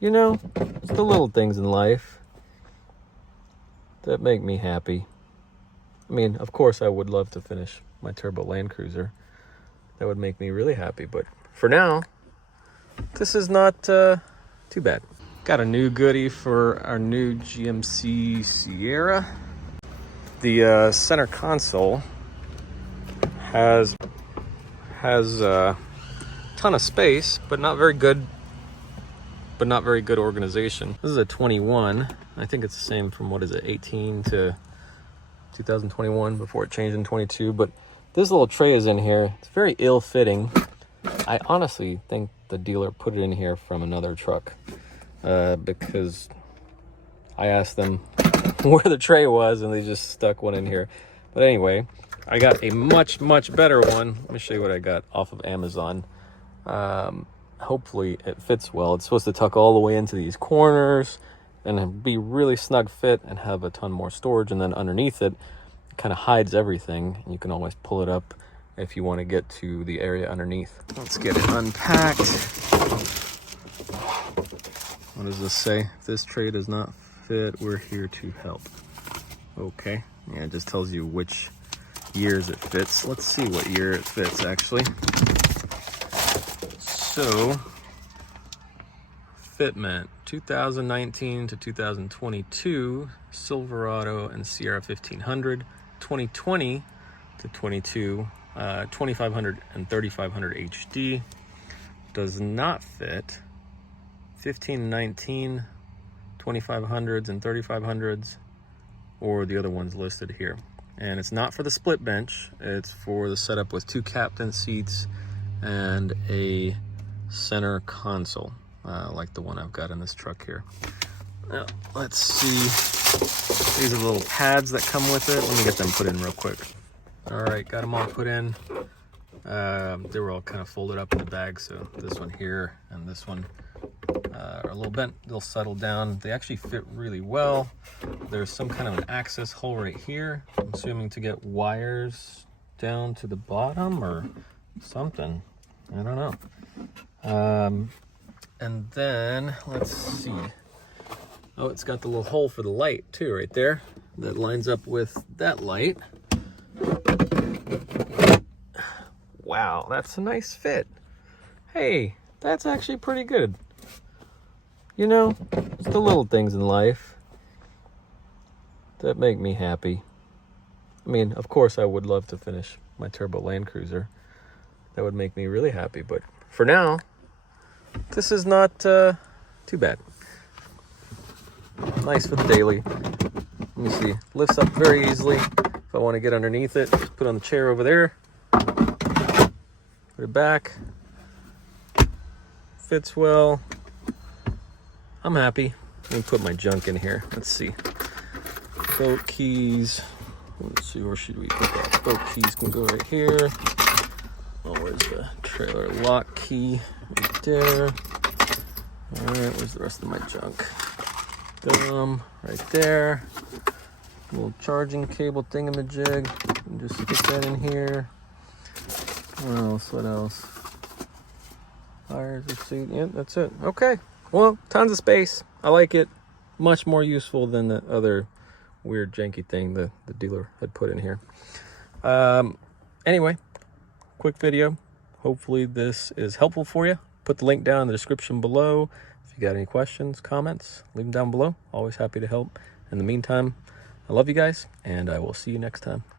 You know, it's the little things in life that make me happy. I mean, of course, I would love to finish my turbo Land Cruiser. That would make me really happy. But for now, this is not too bad. Got a new goodie for our new GMC Sierra. The center console has a ton of space, but not very good organization. This is a 21. I think it's the same from, what is it, 18 to 2021 before it changed in 22. But this little tray is in here. It's very ill-fitting. I honestly think the dealer put it in here from another truck because I asked them where the tray was and they just stuck one in here. But anyway, I got a much better one. Let me show you what I got off of Amazon. Hopefully it fits well. It's supposed to tuck all the way into these corners and be really snug fit and have a ton more storage. And then underneath it kind of hides everything. And you can always pull it up if you want to get to the area underneath. Let's get it unpacked. What does this say? If this tray does not fit, we're here to help. Okay, yeah, it just tells you which years it fits. Let's see what year it fits actually. So, fitment 2019 to 2022, Silverado and Sierra 1500, 2020 to 22, 2500 and 3500 HD. Does not fit 15, 19, 2500s and 3500s, or the other ones listed here. And it's not for the split bench, it's for the setup with 2 captain seats and a center console, like the one I've got in this truck here. Now, let's see. These are the little pads that come with it. Let me get them put in real quick. All right, got them all put in. They were all kind of folded up in the bag, so this one here and this one are a little bent. They'll settle down. They actually fit really well. There's some kind of an access hole right here, I'm assuming to get wires down to the bottom or something. I don't know. And then let's see. Oh, it's got the little hole for the light too right there that lines up with that light. Wow, that's a nice fit. Hey, that's actually pretty good. You know, it's the little things in life that make me happy. I mean, of course, I would love to finish my turbo Land Cruiser. That would make me really happy. But for now, this is not too bad. Nice for the daily. Let me see. Lifts up very easily. If I want to get underneath it, just put it on the chair over there. Put it back. Fits well. I'm happy. Let me put my junk in here. Let's see. Boat keys. Let's see, where should we put that? Boat keys can go right here. Oh, where's the trailer lock key? Right there. All right, where's the rest of my junk? Boom, right there. Little charging cable thingamajig. And just stick that in here. What else? What else? Tires, receipt. Yep, that's it. Okay. Well, tons of space. I like it. Much more useful than the other weird janky thing the dealer had put in here. Anyway, quick video. Hopefully this is helpful for you. Put the link down in the description below. If you got any questions, comments, leave them down below. Always happy to help. In the meantime, I love you guys, and I will see you next time.